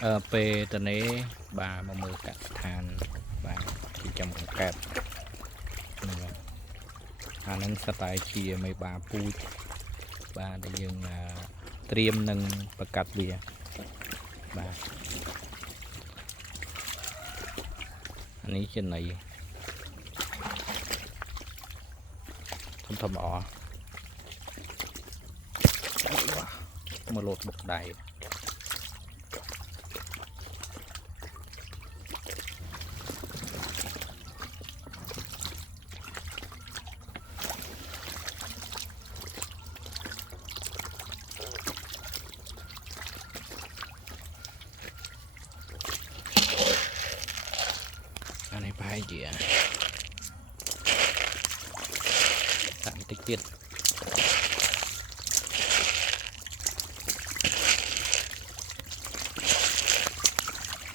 เปตอนนี้บามามือกัดทานบาที่จำของแกบนะครับอันนั้นสไตล์เชียร์ไม่บาพูดบาได้ยังเตรียมหนึ่งประกาศเบียบาอันนี้จะไหนทำอ๋อมาโหลดบกใดอันนี้ไปเจียสามติ๊กเก็ต